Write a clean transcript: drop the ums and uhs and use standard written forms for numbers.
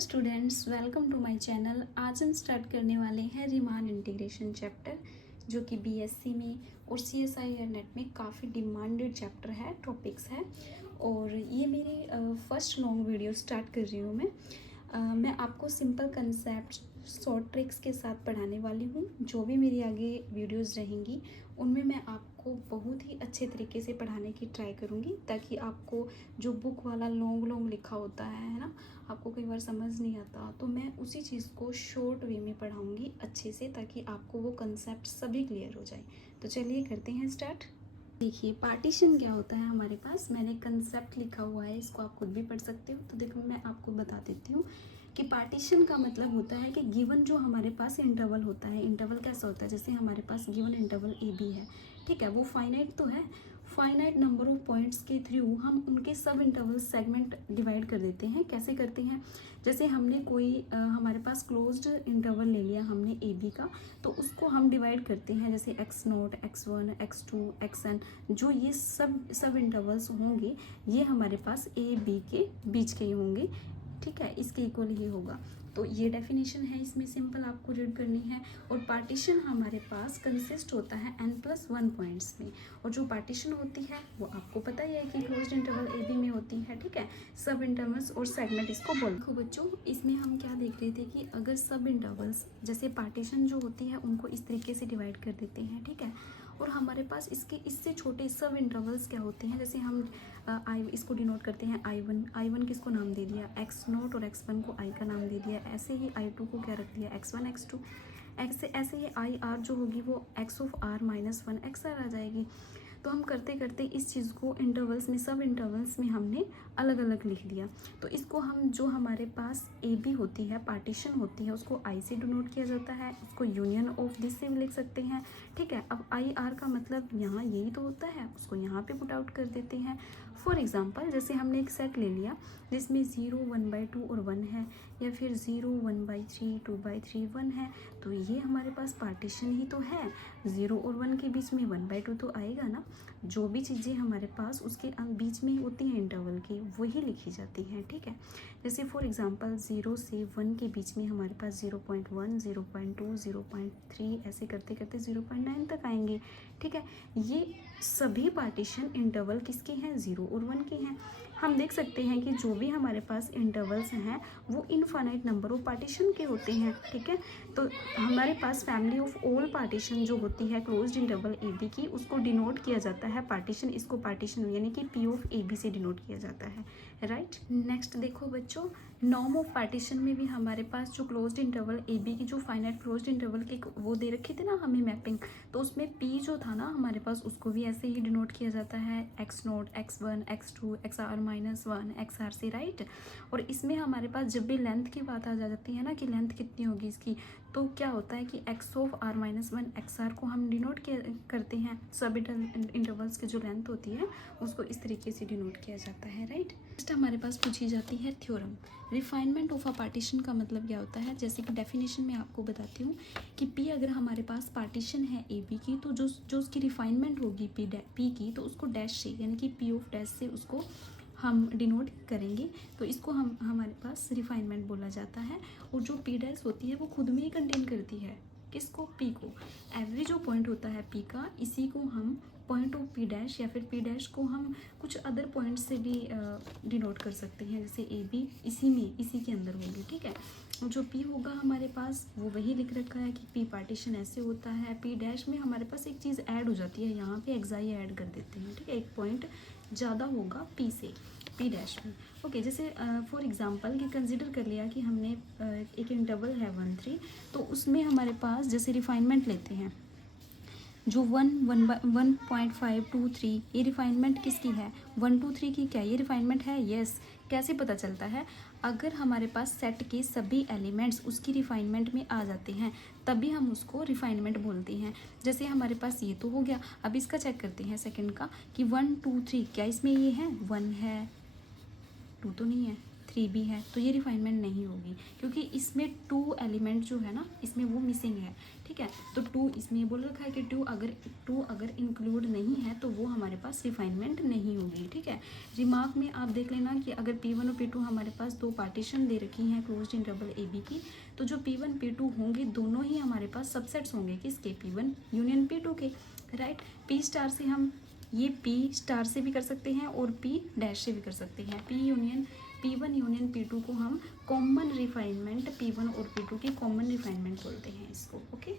Students, welcome to my channel. आज हम start करने वाले हैं रीमान इंटीग्रेशन चैप्टर, जो कि बीएससी में और सीएसआई और नेट में काफ़ी डिमांडेड चैप्टर है, टॉपिक्स है। और ये मेरी फर्स्ट लॉन्ग वीडियो स्टार्ट कर रही हूँ मैं आपको सिंपल कंसेप्ट शॉर्ट ट्रिक्स के साथ पढ़ाने वाली हूँ। जो भी मेरी आगे वीडियोस रहेंगी उनमें मैं आपको बहुत ही अच्छे तरीके से पढ़ाने की ट्राई करूँगी, ताकि आपको जो बुक वाला लॉन्ग लिखा होता है ना, आपको कई बार समझ नहीं आता, तो मैं उसी चीज़ को शॉर्ट वे में पढ़ाऊँगी अच्छे से, ताकि आपको वो कंसेप्ट सभी क्लियर हो जाए। तो चलिए करते हैं स्टार्ट। देखिए, पार्टीशन क्या होता है हमारे पास, मैंने कंसेप्ट लिखा हुआ है, इसको आप खुद भी पढ़ सकते हो। तो देखो, मैं आपको बता देती हूँ कि पार्टीशन का मतलब होता है कि गिवन जो हमारे पास इंटरवल होता है, इंटरवल कैसा होता है, जैसे हमारे पास गिवन इंटरवल ए बी है, ठीक है, वो फाइनाइट तो है, फाइनाइट नंबर ऑफ पॉइंट्स के थ्रू हम उनके सब इंटरवल सेगमेंट डिवाइड कर देते हैं। कैसे करते हैं, जैसे हमने कोई हमारे पास क्लोज्ड इंटरवल ले लिया हमने ए बी का, तो उसको हम डिवाइड करते हैं, जैसे X naught, X one, X two, X N, जो ये सब इंटरवल्स होंगे, ये हमारे पास ए बी के बीच के ही होंगे, ठीक है, इसके इक्वल ही होगा। तो ये डेफिनेशन है, इसमें सिंपल आपको रीड करनी है। और पार्टीशन हमारे पास कंसिस्ट होता है n+1 पॉइंट्स में, और जो पार्टीशन होती है वो आपको पता ही है कि क्लोज्ड इंटरवल ए बी में होती है, ठीक है, सब इंटरवल्स और सेगमेंट इसको बोल। देखो बच्चों, इसमें हम क्या देख रहे थे कि अगर सब इंटरवल्स जैसे पार्टीशन जो होती है उनको इस तरीके से डिवाइड कर देते हैं, ठीक है, और हमारे पास इससे छोटे सब इंटरवल्स क्या होते हैं, जैसे हम आई इसको डिनोट करते हैं आई वन किसको नाम दे दिया एक्स नोट, और एक्स वन को आई का नाम दे दिया, ऐसे ही आई टू को क्या रख दिया एक्स वन एक्स टू, ऐसे ही आई आर जो होगी वो X of R -1 X R आ जाएगी। तो हम करते करते इस चीज़ को इंटरवल्स में, सब इंटरवल्स में हमने अलग अलग लिख दिया। तो इसको हम, जो हमारे पास ए बी होती है, पार्टीशन होती है, उसको आई से डिनोट किया जाता है, उसको यूनियन ऑफ दिस से भी लिख सकते हैं, ठीक है। अब आई आर का मतलब यहाँ यही तो होता है, उसको यहाँ पे पुट आउट कर देते हैं। फॉर एग्जाम्पल, जैसे हमने एक सेट ले लिया जिसमें 0, 1/2 और 1 है, या फिर 0, 1/3, 2/3, 1 है, तो ये हमारे पास पार्टीशन ही तो है। 0 और 1 के बीच में 1/2 तो आएगा ना। जो भी चीज़ें हमारे पास उसके बीच में होती हैं इंटरवल की, वही लिखी जाती हैं, ठीक है। जैसे फॉर एग्जांपल 0 से 1 के बीच में हमारे पास 0.1, 0.2, 0.3, ऐसे करते करते 0.9 तक आएंगे, ठीक है। ये सभी पार्टीशन इंटरवल किसके हैं, 0 और 1 के हैं। हम देख सकते हैं कि जो भी हमारे पास इंटरवल्स हैं वो इनफाइनाइट नंबर ऑफ पार्टीशन के होते हैं, ठीक है। तो हमारे पास फैमिली ऑफ ऑल पार्टीशन जो होती है क्लोज्ड इंटरवल ए बी की, उसको डिनोट किया जाता है पार्टीशन, इसको पार्टीशन यानी कि पी ऑफ ए बी से डिनोट किया जाता है, राइट। नेक्स्ट देखो बच्चों, नॉर्म ऑफ पार्टीशन में भी हमारे पास जो क्लोज्ड इंटरवल ए बी की जो फाइनाइट क्लोज्ड इंटरवल के वो दे रखे थे ना हमें मैपिंग, तो उसमें पी जो था ना हमारे पास, उसको भी ऐसे ही डिनोट किया जाता है, X naught, X one, X two, X R -1 X R से, राइट। और इसमें हमारे पास जब भी लेंथ की बात आ जाती है ना कि लेंथ कितनी होगी इसकी, तो क्या होता है कि X of R -1 X R को हम डिनोट करते हैं, सब इंटरवल्स की जो लेंथ होती है उसको इस तरीके से डिनोट किया जाता है, राइट। नेक्स्ट हमारे पास पूछी जाती है theorem. Refinement of a partition का मतलब क्या होता है, जैसे कि डेफिनेशन में आपको बताती हूँ कि पी अगर हमारे पास पार्टीशन है ए बी की, तो जो उसकी रिफाइनमेंट होगी पी की, तो उसको डैश से यानी कि पी ऑफ डैश से उसको हम डिनोट करेंगे, तो इसको हम हमारे पास रिफाइनमेंट बोला जाता है। और जो पी डैश होती है वो खुद में ही कंटेन करती है किसको, पी को। एवरी जो पॉइंट होता है पी का, इसी को हम पॉइंट ऑफ पी डैश, या फिर पी डैश को हम कुछ अदर पॉइंट से भी डिनोट कर सकते हैं, जैसे ए बी इसी के अंदर होंगे, ठीक है। जो पी होगा हमारे पास वो वही लिख रखा है कि पी पार्टीशन ऐसे होता है। पी डैश में हमारे पास एक चीज़ ऐड हो जाती है, यहाँ पे एक्साई ऐड कर देते हैं, ठीक है, एक पॉइंट ज़्यादा होगा पी से, पी डैश में, ओके। जैसे फॉर एग्जांपल कि कंसिडर कर लिया कि हमने एक इंटरवल है 1, 3, तो उसमें हमारे पास जैसे रिफाइनमेंट लेते हैं जो 1.5, 2, 3, ये रिफाइनमेंट किसकी है, 1, 2, 3 की, क्या ये रिफाइनमेंट है, यस। कैसे पता चलता है, अगर हमारे पास सेट के सभी एलिमेंट्स उसकी रिफाइनमेंट में आ जाते हैं तभी हम उसको रिफाइनमेंट बोलते हैं। जैसे हमारे पास ये तो हो गया, अब इसका चेक करते हैं सेकंड का कि 1, 2, 3, क्या इसमें ये है, 1 है, 2 तो नहीं है, 3b है, तो ये रिफाइनमेंट नहीं होगी क्योंकि इसमें 2 एलिमेंट जो है ना इसमें वो मिसिंग है, ठीक है। तो 2 इसमें ये बोल रखा है कि 2 अगर इंक्लूड नहीं है तो वो हमारे पास रिफाइनमेंट नहीं होगी, ठीक है। रिमार्क में आप देख लेना कि अगर P1 और P2 हमारे पास 2 पार्टीशन दे रखी हैं क्लोज्ड इंटरवल AB की, तो जो P1 P2 होंगे दोनों ही हमारे पास सबसेट्स होंगे किसके, P1 यूनियन P2 के, राइट। P स्टार से हम ये P स्टार से भी कर सकते हैं और P डैश से भी कर सकते हैं। P1 यूनियन P2 को हम कॉमन रिफाइनमेंट, P1 और P2 की कॉमन रिफाइनमेंट बोलते हैं इसको, ओके।